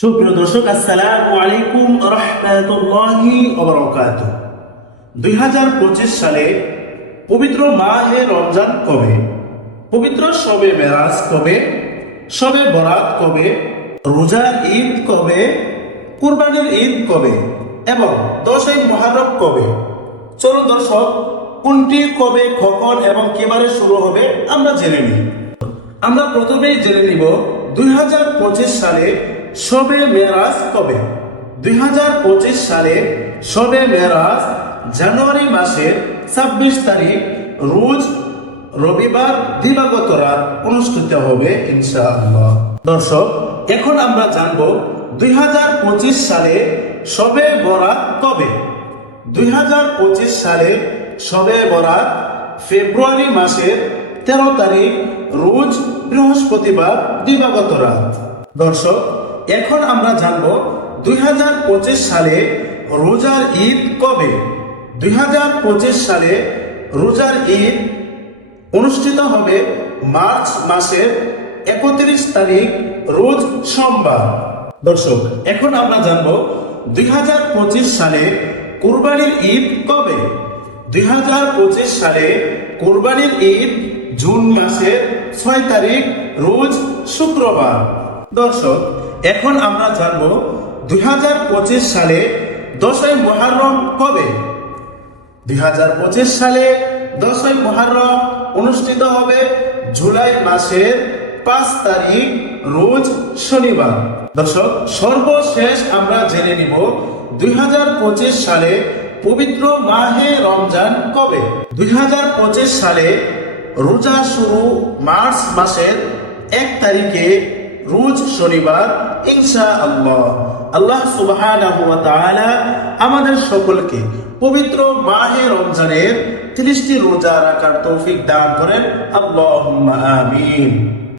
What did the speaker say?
সুপ্রিয় দর্শক, আসসালামু আলাইকুম রহমাতুল্লাহি ওবারাকাত দুই হাজার পঁচিশ সালে পবিত্র মাহে রমজান কবে? পবিত্র শবে মেরাজ কবে? শবে বরাত কবে? রোজার ঈদ কবে? কুরবানির ঈদ কবে? এবং দশই মহারম কবে? চলুন দর্শক, কোনটি কবে, কখন এবং কিবারে শুরু হবে আমরা জেনে নিই। আমরা প্রথমেই জেনে নিব দুই হাজার পঁচিশ সালে শবে মেরাজ কবে? দুই হাজার পঁচিশ সালে শবে মেরাজ, জানুয়ারি মাসের ছাব্বিশ তারিখ, রোজ রবিবার দিবাগত রাত অনুষ্ঠিত হবে ইনশাআল্লাহ। দর্শক, এখন আমরা জানব দুই হাজার পঁচিশ সালে শবে বরাত কবে? দুই হাজার পঁচিশ সালে শবে বরাত, ফেব্রুয়ারি মাসের তেরো তারিখ, রোজ বৃহস্পতিবার দিবাগত রাত। দর্শক এখন আমরা জানব দুই হাজার পঁচিশ সালে রোজার ঈদ কবে? দুই হাজার পঁচিশ সালে রোজার ঈদ অনুষ্ঠিত হবে মার্চ মাসের একত্রিশ তারিখ, রোজ সোমবার। দর্শক, এখন আমরা জানব দুই হাজার পঁচিশ সালে কোরবানির ঈদ কবে? দুই হাজার পঁচিশ সালে কোরবানির ঈদ জুন মাসের ছয় তারিখ, রোজ শুক্রবার। দর্শক এখন আমরা জানব দুই হাজার পঁচিশ সালে দশই মহারম কবে? দুই হাজার পঁচিশ সালে দশই মহারম অনুষ্ঠিত হবে জুলাই মাসের পাঁচ তারিখ, রোজ শনিবার। দর্শক, সর্বশেষ আমরা জেনে নিব দুই হাজার পঁচিশ সালে পবিত্র মাহে রমজান কবে? দুই হাজার পঁচিশ সালে রোজা শুরু মার্চ মাসের এক তারিখে রোজ শনিবার ইনশা আল্লাহ আল্লাহ সুবাহ আমাদের সকলকে পবিত্র মাহে রমজানের তিরিশটি রোজা রাখার তৌফিক দান করেন। আল্লাহ আমিন।